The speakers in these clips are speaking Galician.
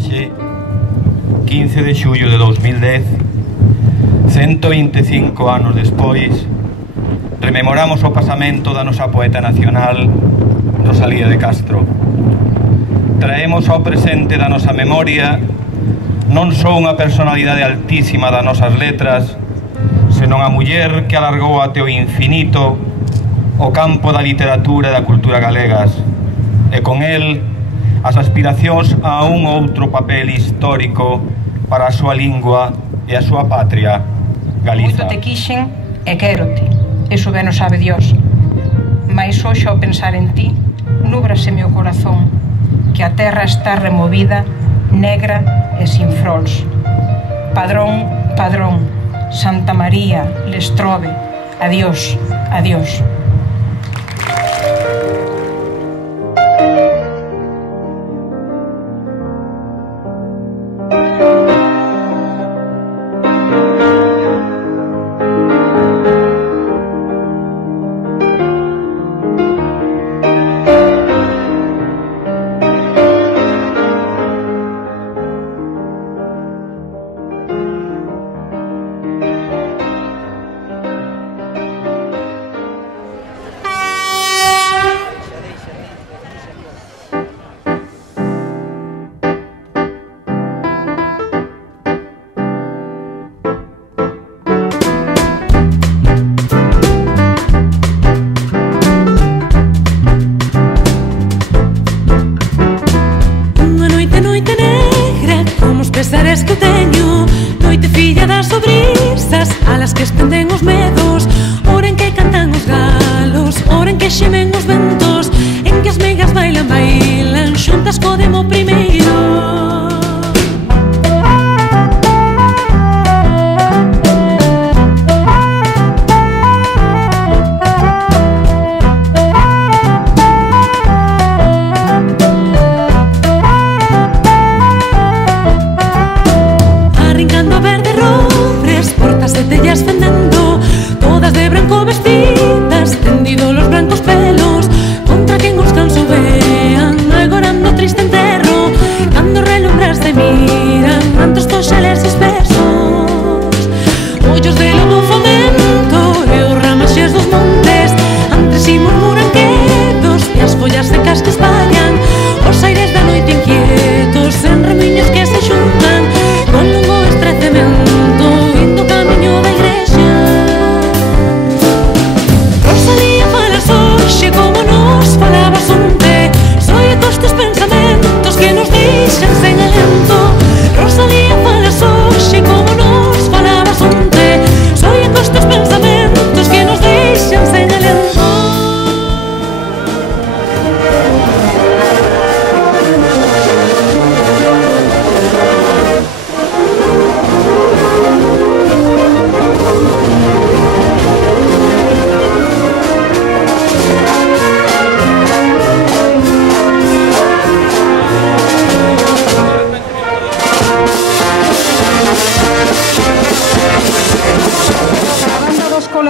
Hoxe, 15 de xullo de 2010, 125 anos despois, rememoramos o pasamento da nosa poeta nacional, Rosalía de Castro. Traemos ao presente da nosa memoria non só unha personalidade altísima das nosas letras, senón a muller que alargou até o infinito o campo da literatura e da cultura galegas, e con el as aspiracións a un outro papel histórico para a súa lingua e a súa patria, Galiza. Moito te quixen e quérote, eso ben o sabe Dios, mais hoxe ao pensar en ti núbraseme o corazón, que a terra está removida, negra e sin frols. Padrón, padrón, Santa María, Lestrobe, adiós, adiós. Pesares que teño, noite filla das sobrisas, alas que estenden os medos, hora en que cantan os galos, hora en que xemen os ventos, en que as megas bailan, bailan xuntas co demo primeiro. Tellas fendendo, todas de branco vestidas, tendido los blancos pelos, contra quen os canso vean, agorando triste enterro, cando relumbras te miran, antos toxales espesos, ollos de lobo fomento, e os ramaxes dos montes, antes si murmuran quedos, e as follas secas que espallan, os aires da noite inquietos, en remiños que se xuntan, con longo estrecemento, indo camiño da igrexa. Rosalía, falas hoxe como nos falabas onte, soe cos teus pensamentos que nos deixan sen alento. Rosalía, falas hoxe como nos falabas onte, soe cos teus pensamentos que nos deixan sen alento.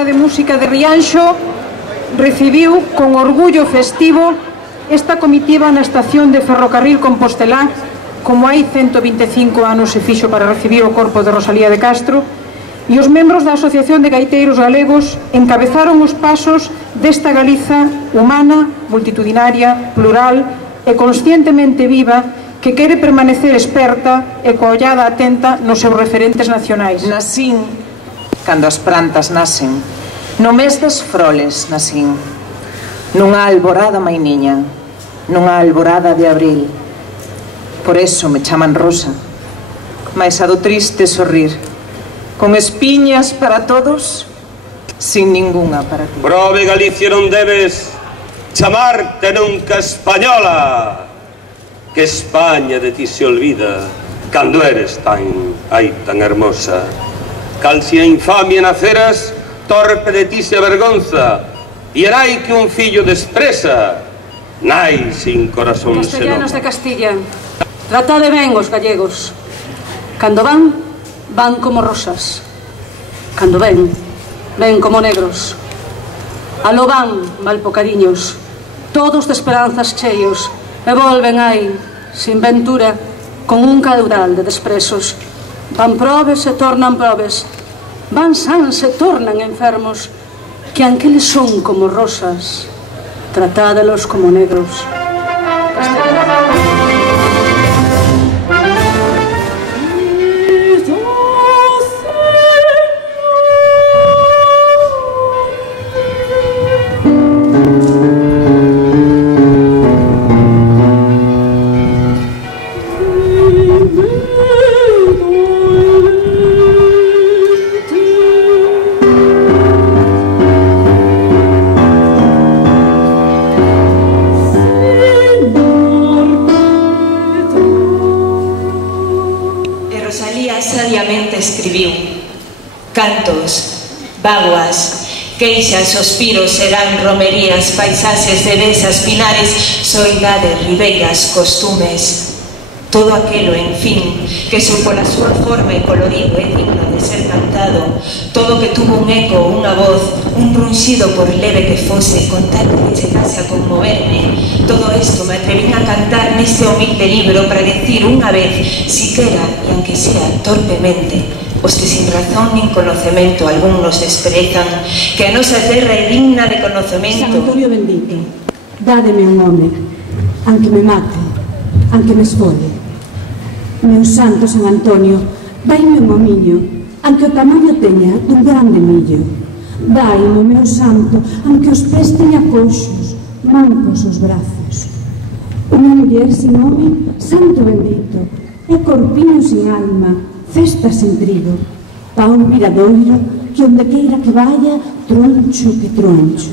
De Música de Rianxo recibiu con orgullo festivo esta comitiva na estación de ferrocarril Compostelá, como hai 125 anos se fixo para recibir o corpo de Rosalía de Castro, e os membros da Asociación de Gaiteiros Galegos encabezaron os pasos desta Galiza humana, multitudinaria, plural e conscientemente viva, que quere permanecer experta e coa ollada atenta nos seus referentes nacionais. Nacín cando as plantas nacen, no mes das froles nacín, nunha alborada mainiña, nunha alborada de abril. Por eso me chaman Rosa, mais a do triste sorrir, con espiñas para todos, sin ningunha para ti. Prove, Galicia, non debes chamarte nunca española, que España de ti se olvida cando eres tan hermosa. Cal si a infamia naceras, torpe de ti se avergonza, e erai que un fillo despresa, nai sin corazón se nota. Castellanos de Castilla, tratade ben os gallegos. Cando van, van como rosas. Cando ven, ven como negros. Aló van, malpocariños, todos de esperanzas cheios, e volven aí, sin ventura, con un caudal de desprezos. Van probes e tornan probes, van sans e tornan enfermos, que anqueles son como rosas, tratádelos como negros. Escribiu cantos, vaguas, queixas, suspiros, serán romerías, paisaxes de besas, pinares, soidades, ribeiras, costumes, todo aquelo, en fin, que supo la súa forma e colorido é digno de ser cantado, todo que tuvo un eco, unha voz, un brunxido por leve que fose, con tal que chegase a conmoverme, todo isto me atrevín a cantar neste humilde libro para decir unha vez, siquera, e aunque sea torpemente, os que sin razón nin conocemento algún nos desprezan, que a nosa terra é digna de conocemento. San Antonio bendito, dádeme un home, aunque me mate, aunque me esfole. Meu santo San Antonio, daime un homiño, aunque o tamaño teña dun grande millo. Daime, meu santo, aunque os pés teña coxos, mancos os brazos. Unha muller sin home, santo bendito, e corpiño sin alma, festa sin trigo, pa un viradoiro que onde queira que vaya, troncho que troncho.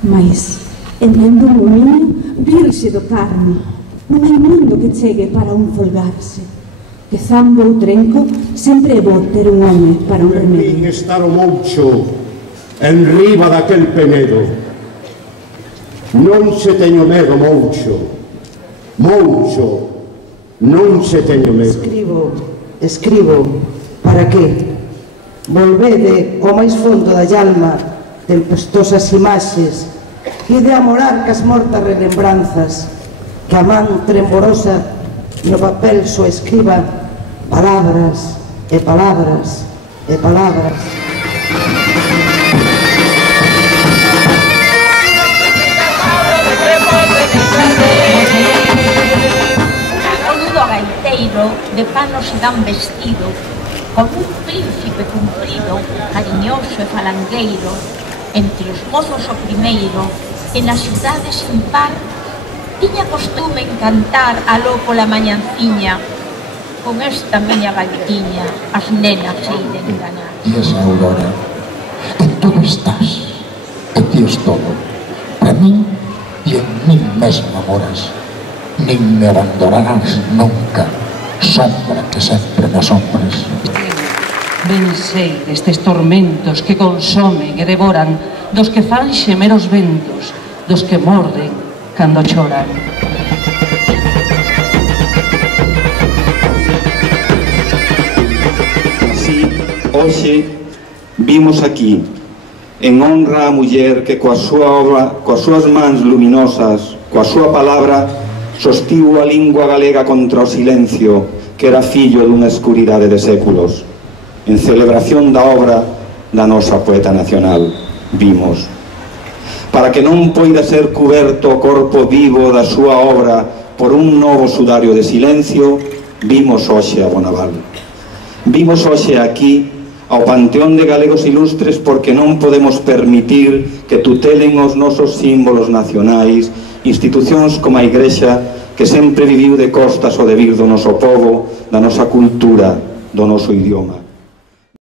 Mais, entendo un homiño, virse do carne, non hai mundo que chegue para un folgarse. Que zambo ou trenco, sempre é bo ter un home para un remedio. Estar o moucho en riba daquel penedo. Non se teño medo, moucho. Moucho, non se teño medo. Escribo, para que? Volvede ao máis fondo da alma tempestosas imaxes e de amorar cas mortas relembranzas, que a man tremborosa no papel só escriba palabras e palabras e palabras. Coludo gaiteiro de pano se dan vestido, con un príncipe cumprido, cariñoso e falangueiro, entre os mozos o primeiro, e na cidade sin par, tiña costume en cantar aló pola mañanciña, con esta miña gaitiña, as nenas se iden enganar. E esa aurora, en todo estás, en ti es todo, para mí e en mí mesma moras, nin me abandonarás nunca, sombra que sempre me asombres. Ben sei destes tormentos que consomen e devoran, dos que fan xemer os ventos, dos que morden cando choran. Así, hoxe, vimos aquí, en honra á muller que coa súa obra, coas súas mans luminosas, coa súa palabra, sostivo a lingua galega contra o silencio que era fillo dunha escuridade de séculos. En celebración da obra da nosa poeta nacional, vimos. Para que non poida ser cuberto o corpo vivo da súa obra por un novo sudario de silencio, vimos hoxe a Bonaval. Vimos hoxe aquí ao Panteón de Galegos Ilustres porque non podemos permitir que tutelen os nosos símbolos nacionais, institucións como a Igrexa que sempre viviu de costas o debir do noso povo, da nosa cultura, do noso idioma.